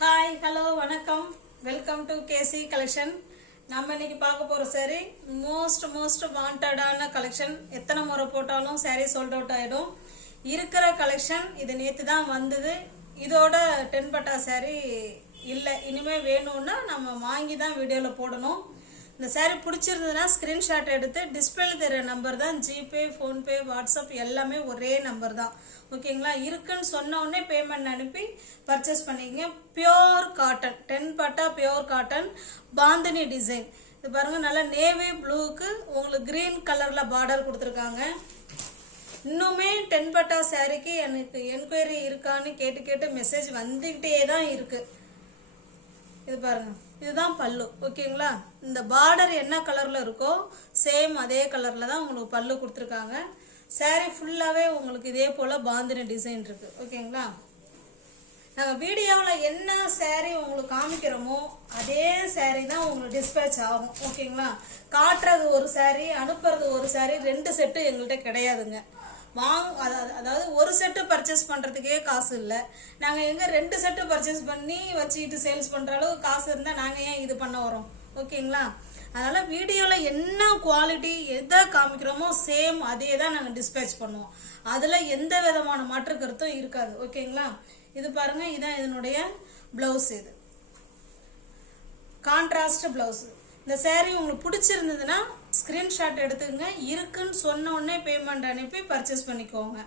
Hi hello வணக்கம் welcome to KC collection. நம்ம இன்னைக்கு பார்க்க போகிற சாரி மோஸ்ட் வாண்டடான கலெக்ஷன். எத்தனை முறை போட்டாலும் சாரி சோல்ட் அவுட் ஆகிடும். இருக்கிற கலெக்ஷன் இது நேற்று தான் வந்தது. இதோட 10 பட்டா சாரி இல்லை, இனிமேல் வேணும்னா நம்ம வாங்கி தான் வீடியோவில் போடணும். இந்த சாரி பிடிச்சிருந்ததுன்னா ஸ்க்ரீன்ஷாட் எடுத்து டிஸ்பிளேல தெரிய நம்பர் தான், ஜிபே, ஃபோன்பே, வாட்ஸ்அப் எல்லாமே ஒரே நம்பர் தான். ஓகேங்களா? இருக்குன்னு சொன்ன உடனே பேமெண்ட் அனுப்பி பர்ச்சேஸ் பண்ணிக்கங்க. பியோர் காட்டன், 10 பட்டா பியோர் காட்டன், பாந்தினி டிசைன். இது பாருங்க, நல்லா நேவி ப்ளூக்கு உங்களுக்கு கிரீன் கலர்ல பார்டர் கொடுத்துருக்காங்க. இன்னுமே 10 பட்டா சாரிக்கு எனக்கு என்கொயரி இருக்கான்னு கேட்டு மெசேஜ் வந்துகிட்டே தான் இருக்கு. இது பாருங்க, இதுதான் பல்லு. ஓகேங்களா? இந்த பார்டர் என்ன கலர்ல இருக்கோ சேம் அதே கலர்ல தான் உங்களுக்கு பல்லு கொடுத்துருக்காங்க. சாரி ஃபுல்லாவே உங்களுக்கு இதே போல பாந்தினி டிசைன் இருக்கு. ஓகேங்களா? நாங்கள் வீடியோவில் என்ன சாரி உங்களுக்கு காமிக்கிறோமோ அதே சாரி தான் உங்களுக்கு டிஸ்பேச் ஆகும். ஓகேங்களா? காட்டுறது ஒரு சாரி, அனுப்புறது ஒரு சாரி, 2 செட்டு எங்கள்கிட்ட கிடையாதுங்க. அதாவது ஒரு செட்டு பர்ச்சேஸ் பண்ணுறதுக்கே காசு இல்லை. நாங்கள் எங்கே 2 செட்டு பர்ச்சேஸ் பண்ணி வச்சுக்கிட்டு சேல்ஸ் பண்ணுற அளவுக்கு காசு இருந்தால் நாங்கள் ஏன் இது பண்ண வரோம்? ஓகேங்களா? அதனால் வீடியோவில் என்ன குவாலிட்டி எதை காமிக்கிறோமோ சேம் அதே தான் நாங்கள் டிஸ்பேச் பண்ணுவோம். அதில் எந்த விதமான மாற்று கருத்தும் இருக்காது. ஓகேங்களா? இது பாருங்க, இதான் இதனுடைய பிளவுஸ். இது கான்ட்ராஸ்ட் பிளவுஸ். இந்த சாரீ உங்களுக்கு பிடிச்சிருந்ததுன்னா ஸ்கிரீன்ஷாட் எடுத்துக்கங்க. இருக்குன்னு சொன்ன உடனே பேமெண்ட் அனுப்பி பர்ச்சேஸ் பண்ணிக்கோங்க.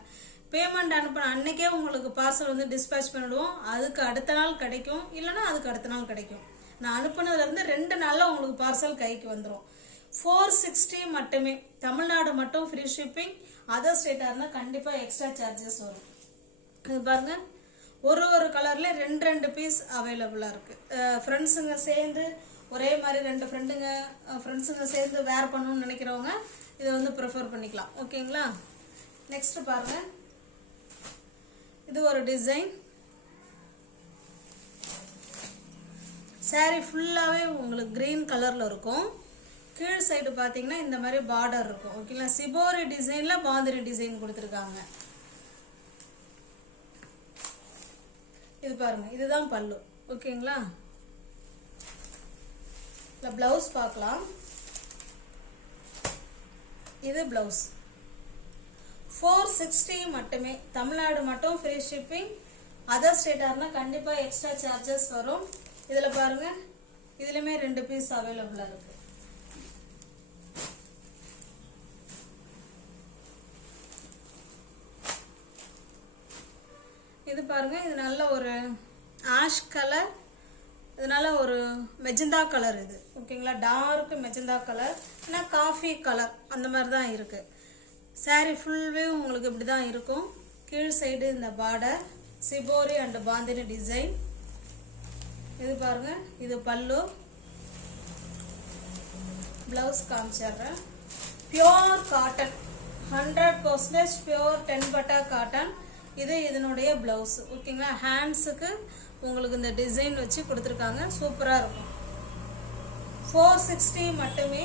பேமெண்ட் அனுப்பின அன்னைக்கே உங்களுக்கு பார்சல் வந்து டிஸ்பேச் பண்ணிடுவோம். அதுக்கு அடுத்த நாள் கிடைக்கும், இல்லைன்னா அதுக்கு அடுத்த நாள் கிடைக்கும். நான் அனுப்புனதுலேருந்து 2 நாளில் உங்களுக்கு பார்சல் கைக்கு வந்துடும். 460 மட்டுமே. தமிழ்நாடு மட்டும் ஃப்ரீ ஷிப்பிங். அதர் ஸ்டேட்டாக இருந்தால் கண்டிப்பாக எக்ஸ்ட்ரா சார்ஜஸ் வரும். இது பாருங்க, ஒரு கலர்ல 2 பீஸ் அவைலபிளாக இருக்கு. ஃப்ரெண்ட்ஸுங்க சேர்ந்து ஒரே மாதிரி 2 ஃப்ரெண்ட்ஸுங்க சேர்ந்து வேர் பண்ணணும்னு நினைக்கிறவங்க இதை வந்து ப்ரிஃபர் பண்ணிக்கலாம். ஓகேங்களா? நெக்ஸ்ட் பாருங்க, இது ஒரு டிசைன். சாரி ஃபுல்லாகவே உங்களுக்கு கிரீன் கலரில் இருக்கும். கீழ் சைடு பார்த்தீங்கன்னா இந்த மாதிரி பார்டர் இருக்கும். ஓகேங்களா? சிபோரி டிசைனில் பாந்தினி டிசைன் கொடுத்துருக்காங்க. இது பாருங்க, இதுதான் பல்லு. ஓகேங்களா? இல்லை, பிளவுஸ் பார்க்கலாம். இது பிளவுஸ் 460 மட்டுமே. தமிழ்நாடு மட்டும் ஃப்ரீ ஷிப்பிங். அதர் ஸ்டேட்டாக இருந்தால் கண்டிப்பாக எக்ஸ்ட்ரா சார்ஜஸ் வரும். இதில் பாருங்க, இதுலையுமே 2 பீஸ் அவைலபிளாக இருக்கு. இது பாருங்க, இது நல்ல ஒரு ஆஷ் கலர், இதனால ஒரு மெஜந்தா கலர். இது ஓகேங்களா? டார்க் மெஜந்தா கலர், இல்லை காஃபி கலர், அந்த மாதிரி தான் இருக்கு. சாரி ஃபுல்வே உங்களுக்கு இப்படி தான் இருக்கும். கீழ் சைடு இந்த border, shibori and bandhani design. இது பாருங்க, இது பல்லு. பிளவுஸ் காமிச்சிடுறேன். பியோர் காட்டன், 100% பியோர் 10 பட்டா காட்டன். இது இதனுடைய பிளவுஸ். ஓகேங்களா? ஹேண்ட்ஸுக்கு உங்களுக்கு இந்த டிசைன் வச்சு கொடுத்துருக்காங்க. சூப்பராக இருக்கும். 460 மட்டுமே.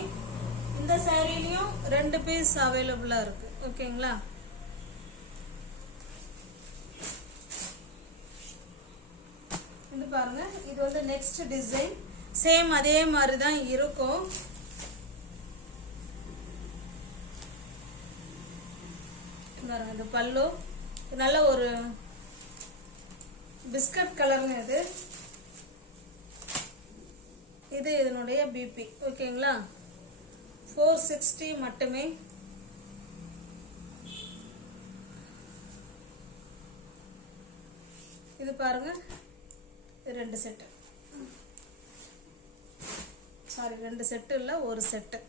இந்த சாரிலையும் 2 பீஸ் அவைலபிளாக இருக்கு. ஓகேங்களா? இது பாருங்க, இது வந்து நெக்ஸ்ட் டிசைன். சேம் அதே மாதிரி தான் இருக்கும். இது பல்லு. நல்ல ஒரு பிஸ்கட் கலர்னு இது. இது இதனுடைய பிபி. ஓகேங்களா? 460 மட்டுமே. இது பாருங்க, 2 செட்டு. சாரி, 2 செட்டு இல்லை, ஒரு செட்டு.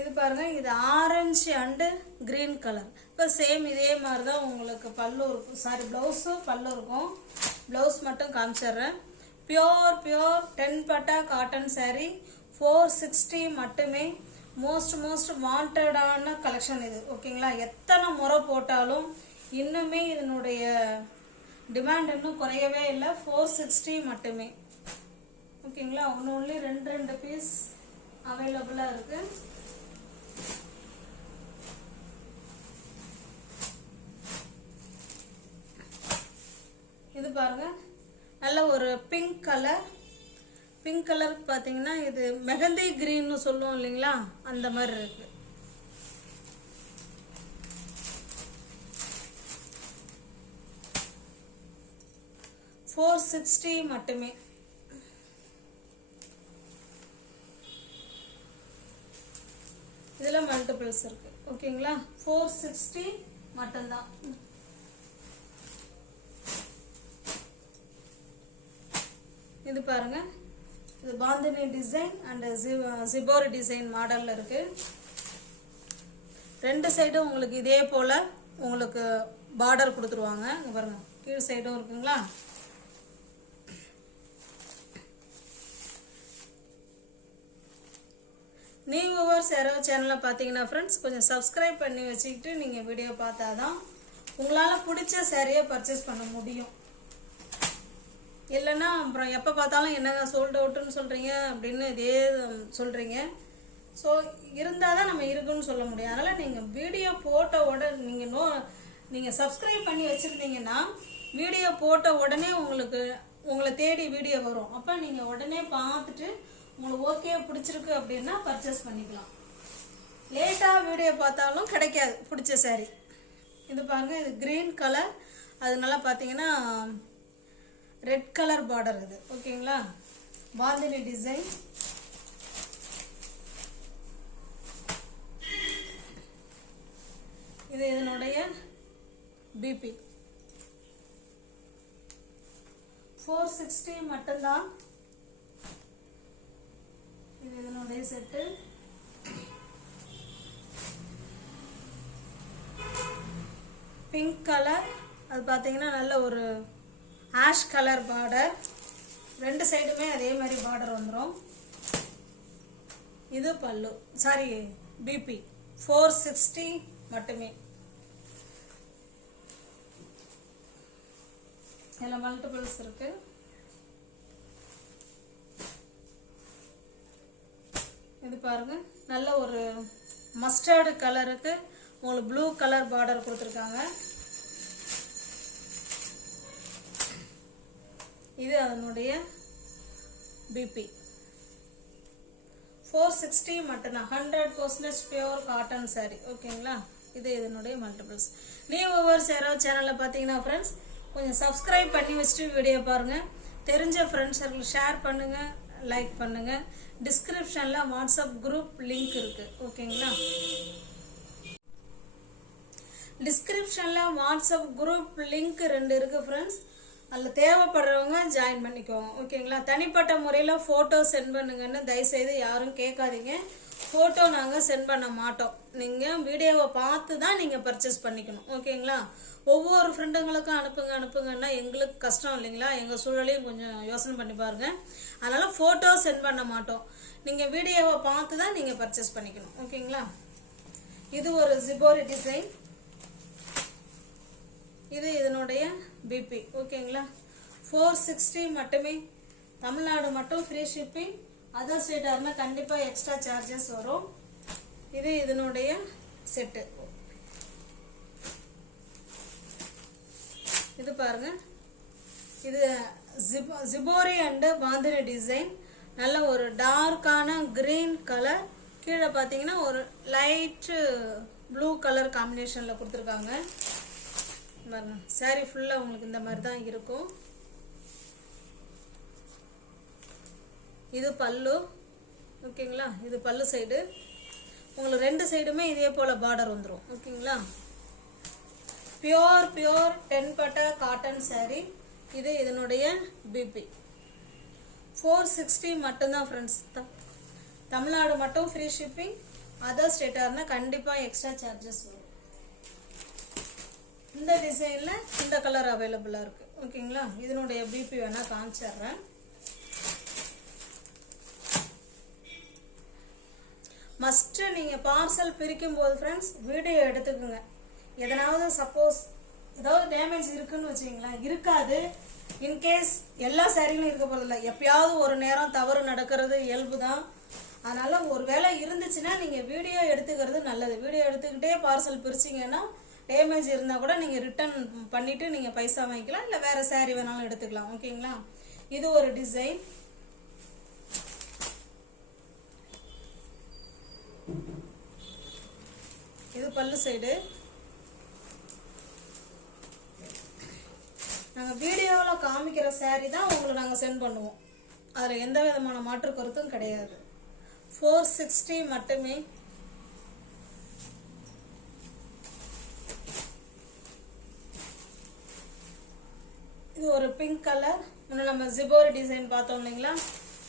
இது பாருங்க, இது ஆரஞ்சு அண்டு கிரீன் கலர். இப்போ சேம் இதே மாதிரி தான் உங்களுக்கு பல்லு இருக்கும். சாரி, பிளவுஸும் பல்லு இருக்கும். பிளவுஸ் மட்டும் காமிச்சிடுறேன். பியோர் 10 பட்டா காட்டன் சாரி, 460 மட்டுமே. மோஸ்ட் வாண்டடான கலெக்ஷன் இது. ஓகேங்களா? எத்தனை முறை போட்டாலும் இன்னுமே இதனுடைய டிமாண்ட் இன்னும் குறையவே இல்லை. 460 மட்டுமே. ஓகேங்களா? ஒன்று 2 பீஸ் அவைலபிளாக இருக்கு. இது பாருங்க, நல்ல ஒரு பிங்க் கலர் பார்த்தீங்கன்னா இது மெஹந்தி கிரீன்னு சொல்லுவோம் இல்லைங்களா, அந்த மாதிரி இருக்கு. $460 மட்டுமே. இதில் மல்டிபிள்ஸ் இருக்கு. ஓகேங்களா, $460 மட்டும்தான். இது பாருங்க, இது பாந்தினி டிசைன் அண்ட் ஜிபோரி டிசைன் மாடல்ல இருக்கு. ரெண்டு சைடும் உங்களுக்கு இதே போல உங்களுக்கு பார்டர் கொடுத்துருவாங்க. இங்க பாருங்க, கீழ் சைடும் இருக்குங்களா. நீங்க வியூவர்ஸ் யாராவது சேனலை பார்த்தீங்கன்னா ஃப்ரெண்ட்ஸ் கொஞ்சம் சப்ஸ்கிரைப் பண்ணி வச்சுக்கிட்டு நீங்கள் வீடியோ பார்த்தாதான் உங்களால் பிடிச்ச சாரியை பர்ச்சேஸ் பண்ண முடியும். இல்லைன்னா அப்புறம் எப்போ பார்த்தாலும் என்னங்க சோல்ட் அவுட்டுன்னு சொல்கிறீங்க அப்படின்னு இதே சொல்கிறீங்க. ஸோ இருந்தால் தான் நம்ம இருக்குன்னு சொல்ல முடியும். அதனால் நீங்கள் வீடியோ போட்ட உடனே நீங்கள் சப்ஸ்கிரைப் பண்ணி வச்சுருந்தீங்கன்னா வீடியோ போட்ட உடனே உங்களை தேடி வீடியோ வரும். அப்போ நீங்கள் உடனே பார்த்துட்டு உங்களுக்கு ஓகே பிடிச்சிருக்கு அப்படின்னா பர்ச்சேஸ் பண்ணிக்கலாம். லேட்டாக வீடியோ பார்த்தாலும் கிடைக்காது பிடிச்ச சாரி. இது பாருங்கள், இது கிரீன் கலர், அதனால பார்த்தீங்கன்னா ரெட் கலர் பார்டர் இது. ஓகேங்களா, பாந்தினி டிசைன். இது இதனுடைய பிபி. 460 மட்டும்தான். இது இதனுடைய செட்டு. பிங்க் கலர், அது பார்த்தீங்கன்னா நல்ல ஒரு ஆஷ் கலர் பார்டர். ரெண்டு சைடுமே அதே மாதிரி பார்டர் வந்துடும். இது பல்லு, சாரி பிபி. 460 மட்டுமே. இதில் மல்டிபிள்ஸ் இருக்கு. இது பாருங்க, நல்ல ஒரு மஸ்டர்டு கலருக்கு உங்களுக்கு ப்ளூ கலர் பார்டர் கொடுத்துருக்காங்க. இது அதனுடைய பிபி. 460 மட்டும்தான். 100% பியூர் காட்டன் சாரி. ஓகேங்களா, இது இதனுடைய மல்டிபிள்ஸ். நீ ஒவ்வொரு சேனலில் பார்த்தீங்கன்னா ஃப்ரெண்ட்ஸ் கொஞ்சம் சப்ஸ்கிரைப் பண்ணி வச்சுட்டு வீடியோ பாருங்கள். தெரிஞ்ச ஃப்ரெண்ட்ஸ் ஷேர் பண்ணுங்கள், லைக் பண்ணுங்கள். டிஸ்கிரிப்ஷனில் வாட்ஸ்அப் குரூப் லிங்க் இருக்குது. ஓகேங்களா, டிஸ்கிரிப்ஷனில் வாட்ஸ்அப் குரூப் லிங்க் 2 இருக்குது ஃப்ரெண்ட்ஸ். அதில் தேவைப்படுறவங்க ஜாயின் பண்ணிக்கோங்க. ஓகேங்களா, தனிப்பட்ட முறையில் ஃபோட்டோ சென்ட் பண்ணுங்கன்னு தயவுசெய்து யாரும் கேட்காதீங்க. ஃபோட்டோ நாங்கள் சென்ட் பண்ண மாட்டோம். நீங்கள் வீடியோவை பார்த்து தான் நீங்கள் பர்ச்சேஸ் பண்ணிக்கணும். ஓகேங்களா, ஒவ்வொரு ஃப்ரெண்டுங்களுக்கும் அனுப்புங்கன்னா எங்களுக்கு கஷ்டம் இல்லைங்களா. எங்கள் சூழலையும் கொஞ்சம் யோசனை பண்ணி பாருங்கள். அதனால் ஃபோட்டோ சென்ட் பண்ண மாட்டோம். நீங்கள் வீடியோவை பார்த்து தான் நீங்கள் பர்ச்சேஸ் பண்ணிக்கணும். ஓகேங்களா, இது ஒரு ஜிபோரி டிசைன். இது இதனுடைய பிபி. ஓகேங்களா, 460 மட்டுமே. தமிழ்நாடு மட்டும் ஃப்ரீ ஷிப்பிங். அதர் ஸ்டேட்டாக இருந்தால் கண்டிப்பாக எக்ஸ்ட்ரா சார்ஜஸ் வரும். இது இதனுடைய செட்டு. இது பாருங்க, இது ஜிபோரி அண்டு பாந்தினி டிசைன். நல்ல ஒரு டார்க்கான கிரீன் கலர், கீழே பார்த்தீங்கன்னா ஒரு லைட்டு ப்ளூ கலர் காம்பினேஷனில் கொடுத்துருக்காங்க. பாருங்க, சாரி ஃபுல்லாக உங்களுக்கு இந்த மாதிரி தான் இருக்கும். இது பல்லு. ஓகேங்களா, இது பல்லு சைடு. உங்களுக்கு ரெண்டு சைடுமே இதே போல் பார்டர் வந்துடும். ஓகேங்களா, பியோர் 10 பட்டா காட்டன் சாரி. இது இதனுடைய பிபி. 460 மட்டும்தான் ஃப்ரெண்ட்ஸ். தமிழ்நாடு மட்டும் ஃப்ரீ ஷிப்பிங். அதர் ஸ்டேட்டாக இருந்தால் கண்டிப்பாக எக்ஸ்ட்ரா சார்ஜஸ் வரும். இந்த டிசைனில் இந்த கலர் அவைலபிளாக இருக்குது. ஓகேங்களா, இதனுடைய பிபி வேணால் காமிச்சிட்றேன். மஸ்ட்டு நீங்கள் பார்சல் பிரிக்கும் போது ஃப்ரெண்ட்ஸ் வீடியோ எடுத்துக்கோங்க. எதனாவது சப்போஸ் ஏதாவது டேமேஜ் இருக்குன்னு வச்சுக்கிங்களேன், இருக்காது. இன்கேஸ் எல்லா சாரிகளும் இருக்க போகிறதில்ல, எப்பயாவது ஒரு நேரம் தவறு நடக்கிறது இயல்பு தான். அதனால் ஒரு வேளை இருந்துச்சுன்னா நீங்கள் வீடியோ எடுத்துக்கிறது நல்லது. வீடியோ எடுத்துக்கிட்டே பார்சல் பிரிச்சிங்கன்னா டேமேஜ் இருந்தால் கூட நீங்கள் ரிட்டர்ன் பண்ணிவிட்டு நீங்கள் பைசா வாங்கிக்கலாம், இல்லை வேறு சாரி வேணாலும் எடுத்துக்கலாம். ஓகேங்களா, இது ஒரு டிசைன். இது பல்லு சைடு. நாங்கள் வீடியோவில் காமிக்கிற saree தான் உங்களுக்கு நாங்கள் சென்ட் பண்ணுவோம். அதில் எந்த விதமான மாற்று கருத்தும் கிடையாது. 460 மட்டுமே. இது ஒரு பிங்க் கலர். முன்ன நம்ம ஜிபோரி டிசைன் பார்த்தோம் இல்லைங்களா,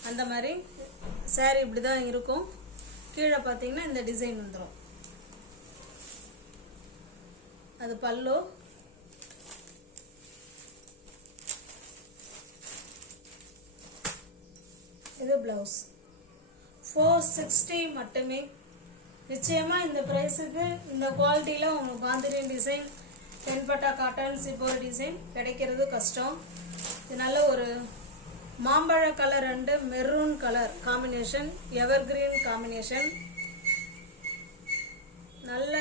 அந்த மாதிரி saree இப்படி தான் இருக்கும். கீழே பார்த்தீங்கன்னா இந்த டிசைன் வந்துடும். அது பல்லு. இது பிளவுஸ். 460 மட்டுமே. நிச்சயமா இந்த பிரைஸுக்கு இந்த குவாலிட்டியில் உங்களுக்கு பாந்தினியன் டிசைன், தென்பட்டா காட்டன் சிப்போர் டிசைன் கிடைக்கிறது கஷ்டம். இது நல்ல ஒரு மாம்பழ colour and maroon colour combination, ever green combination. நல்ல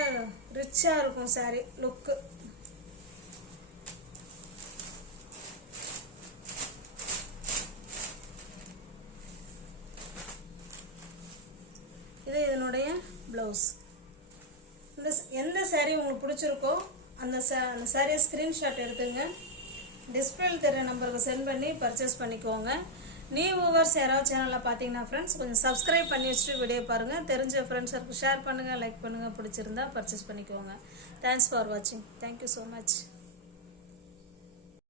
ரிச்சாக இருக்கும் saree லுக்கு. இது இதனுடைய ப்ளவுஸ். இந்த எந்த saree உங்களுக்கு பிடிச்சிருக்கோ அந்த சாரியை ஸ்க்ரீன்ஷாட் எடுத்துங்க. டிஸ்பிளேல தெரிய நம்பருக்கு சென்ட் பண்ணி பர்ச்சேஸ் பண்ணிக்கோங்க. நியூ வியூவர்ஸ் யாராவது சேனலில் பார்த்தீங்கன்னா ஃப்ரெண்ட்ஸ் கொஞ்சம் சப்ஸ்கிரைப் பண்ணி வச்சுட்டு வீடியோ பாருங்கள். தெரிஞ்ச ஃப்ரெண்ட்ஸுக்கு ஷேர் பண்ணுங்கள், லைக் பண்ணுங்கள். பிடிச்சிருந்தா பர்ச்சேஸ் பண்ணிக்கோங்க. தேங்க்ஸ் ஃபார் வாட்சிங். Thank you so much.